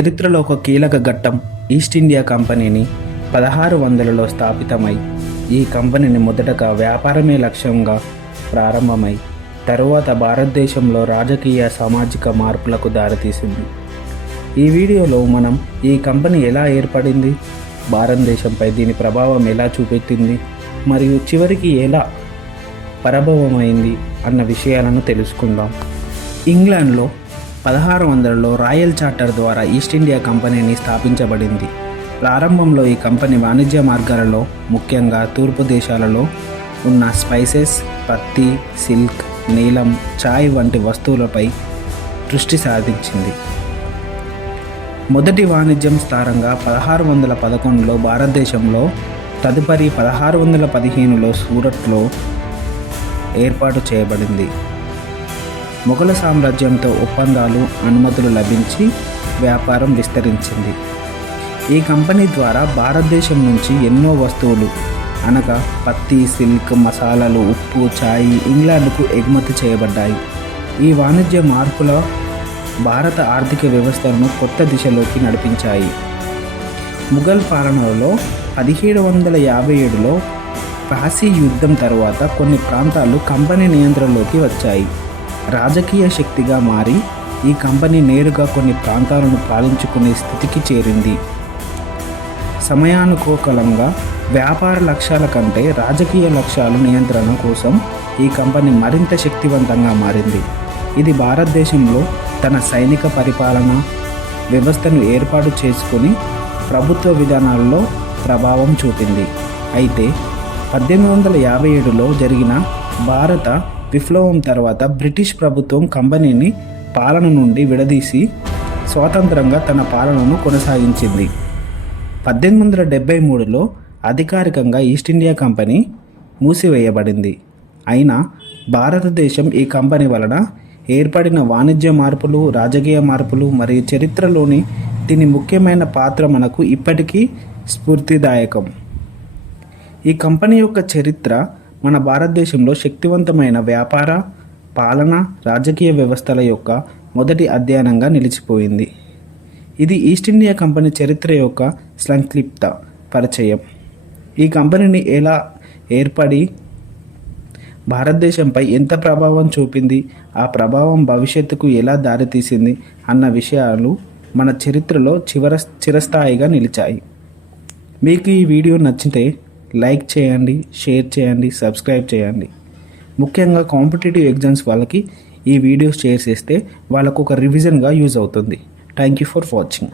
చరిత్రలో ఒక కీలక ఘట్టం ఈస్ట్ ఇండియా కంపెనీని 1600లో స్థాపితమై ఈ కంపెనీని మొదటగా వ్యాపారమే లక్ష్యంగా ప్రారంభమై తరువాత భారతదేశంలో రాజకీయ సామాజిక మార్పులకు దారితీసింది. ఈ వీడియోలో మనం ఈ కంపెనీ ఎలా ఏర్పడింది, భారతదేశంపై దీని ప్రభావం ఎలా చూపెట్టింది మరియు చివరికి ఎలా పరాభవమైంది అన్న విషయాలను తెలుసుకుందాం. ఇంగ్లాండ్లో 1600లో రాయల్ చార్టర్ ద్వారా ఈస్ట్ ఇండియా కంపెనీని స్థాపించబడింది. ప్రారంభంలో ఈ కంపెనీ వాణిజ్య మార్గాలలో, ముఖ్యంగా తూర్పు దేశాలలో ఉన్న స్పైసెస్, పత్తి, సిల్క్, నీలం, చాయ్ వంటి వస్తువులపై దృష్టి సాధించింది. మొదటి వాణిజ్యం స్థానంగా 1611లో భారతదేశంలో, తదుపరి 1615లో సూరత్లో ఏర్పాటు చేయబడింది. మొఘల సామ్రాజ్యంతో ఒప్పందాలు, అనుమతులు లభించి వ్యాపారం విస్తరించింది. ఈ కంపెనీ ద్వారా భారతదేశం నుంచి ఎన్నో వస్తువులు అనగా పత్తి, సిల్క్, మసాలాలు, ఉప్పు, ఛాయ్ ఇంగ్లాండ్కు ఎగుమతి చేయబడ్డాయి. ఈ వాణిజ్య మార్పుల భారత ఆర్థిక వ్యవస్థను కొత్త దిశలోకి నడిపించాయి. ముఘల్ పాలనలో 1757లో ప్లాసీ యుద్ధం తర్వాత కొన్ని ప్రాంతాలు కంపెనీ నియంత్రణలోకి వచ్చాయి. రాజకీయ శక్తిగా మారి ఈ కంపెనీ నేరుగా కొన్ని ప్రాంతాలను పాలించుకునే స్థితికి చేరింది. సమయానుకూలంగా వ్యాపార లక్ష్యాల కంటే రాజకీయ లక్ష్యాల నియంత్రణ కోసం ఈ కంపెనీ మరింత శక్తివంతంగా మారింది. ఇది భారతదేశంలో తన సైనిక పరిపాలన వ్యవస్థను ఏర్పాటు చేసుకుని ప్రభుత్వ విధానాల్లో ప్రభావం చూపింది. అయితే 1857లో జరిగిన భారత విప్లవం తర్వాత బ్రిటిష్ ప్రభుత్వం కంపెనీని పాలన నుండి విడదీసి స్వతంత్రంగా తన పాలనను కొనసాగించింది. 1873లో అధికారికంగా ఈస్ట్ ఇండియా కంపెనీ మూసివేయబడింది. అయినా భారతదేశం ఈ కంపెనీ వలన ఏర్పడిన వాణిజ్య మార్పులు, రాజకీయ మార్పులు మరియు చరిత్రలోని దీని ముఖ్యమైన పాత్ర మనకు ఇప్పటికీ స్ఫూర్తిదాయకం. ఈ కంపెనీ యొక్క చరిత్ర మన భారతదేశంలో శక్తివంతమైన వ్యాపార, పాలన, రాజకీయ వ్యవస్థల యొక్క మొదటి అధ్యయనంగా నిలిచిపోయింది. ఇది ఈస్ట్ ఇండియా కంపెనీ చరిత్ర యొక్క సంక్షిప్త పరిచయం. ఈ కంపెనీని ఎలా ఏర్పడి భారతదేశంపై ఎంత ప్రభావం చూపింది, ఆ ప్రభావం భవిష్యత్తుకు ఎలా దారితీసింది అన్న విషయాలు మన చరిత్రలో చిరస్థాయిగా నిలిచాయి. మీకు ఈ వీడియో నచ్చితే లైక్ చేయండి, షేర్ చేయండి, సబ్స్క్రైబ్ చేయండి. ముఖ్యంగా కాంపిటేటివ్ ఎగ్జామ్స్ వాళ్ళకి ఈ వీడియోస్ షేర్ చేస్తే వాళ్ళకు ఒక రివిజన్గా యూజ్ అవుతుంది. Thank you for watching.